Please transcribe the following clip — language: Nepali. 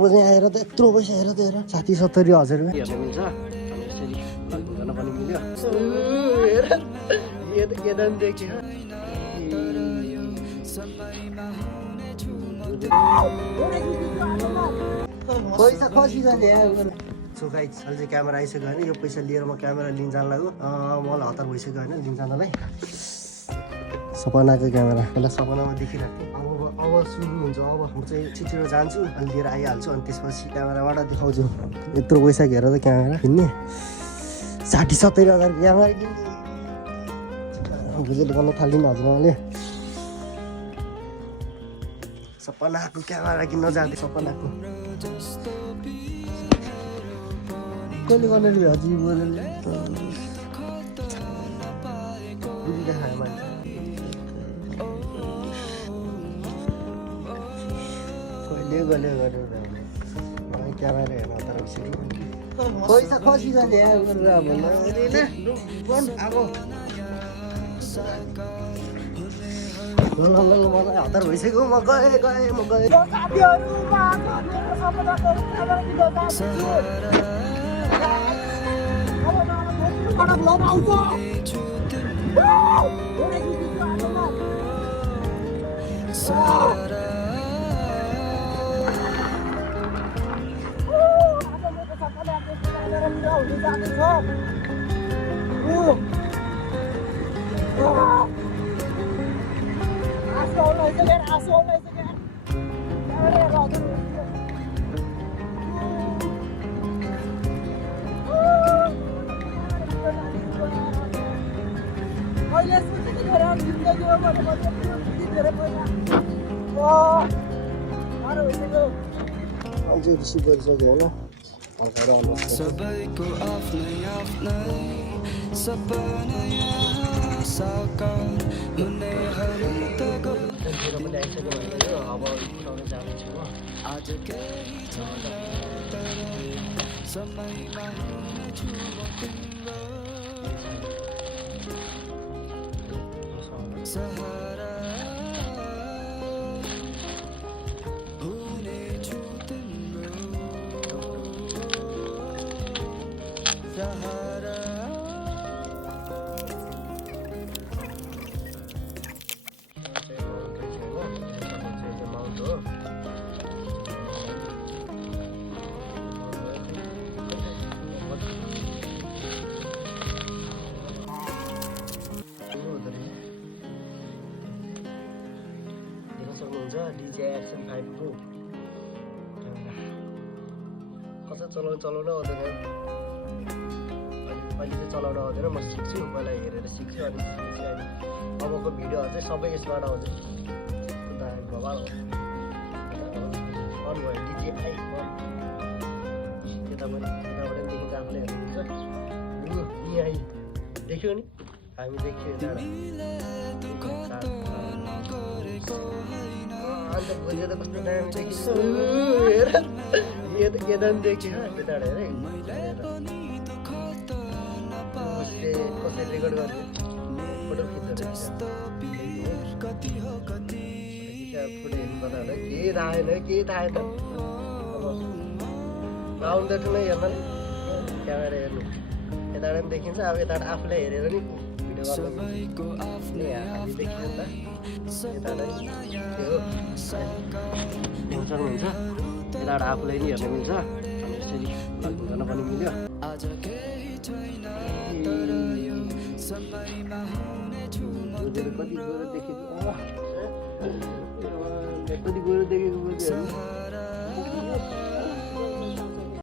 आएर त यत्रो पैसा हेर त हेर 60-70 हजार हेर्न मिल्छ यसरी गर्न पनि मिल्यो पैसा खसी जाने सो गाइस अहिले चाहिँ क्यामेरा आइसक्यो होइन यो पैसा लिएर म क्यामेरा लिन जान लाग्यो मलाई हतार भइसक्यो होइन लिन जानलाई सपनाको क्यामेरा पहिला सपनामा देखिरहेको अब सुरु हुन्छ अब म चाहिँ छिटो जान्छु अनि लिएर आइहाल्छु अनि त्यसपछि क्यामेराबाट देखाउँछु यत्रो पैसा घेर त क्यामेरा किन्ने 60-70 हजार क्यामेरा किन्ने बुझेर गर्न थालिदिनु हजुरले सपनाको क्यामेरा किन्न जाँदै सपनाको कसले गर्ने हजुर बोलेर बुझिरहेको मान्छे कहिले गरेर क्यामेरा हेर्न तर पैसा खसी जाने गरेर अब मलाई हतार भइसक्यो म गएँ अझै रिसिभ गरिसक्यो होइन सबैको आफ्नै आफ्नै सपना साकार हुने हरितको पनि आइसक्यो भने अब उठाउन जान्छु म आज केही छैन तर समयमा हुनेछु म तिम्रो सहारा हुनेछु तिम्रो सहारा DJI Action 5 Pro कसरी चलाउन आउँदैन अहिले चाहिँ चलाउन आउँदैन म सिक्छु पहिला हेरेर सिक्छु अनि त्यसपछि अबको भिडियोहरू चाहिँ सबै यसबाट आउँछ भगवान अन भयो DJI यताबाट देखिन्छ आफूले हेर्नुहुन्छ यहाँ देख्यो नि हामी देख्यो अन्त भोलि त कस्तो दामी देखिन्छ हेर यो त के दामी देखियो यताबाट हेर कसै रेकर्ड गर्ने फोटो खिच्छ फोटो हेर्नुपर्दा होला केही थाहा छैन केही थाहा छैन अब राउन्ड ठुलै हेर्न क्यामेरा हेर्नु यताबाट पनि देखिन्छ अब यताबाट आफूलाई हेरेर नि भिडियो गर्नु हामी देखिन्छ नि त यताबाट त्यो सक्नुहुन्छ यताबाट आफूलाई नि हेर्न मिल्छ अनि यसरी गर्न पनि मिल्यो कति गएर देखेको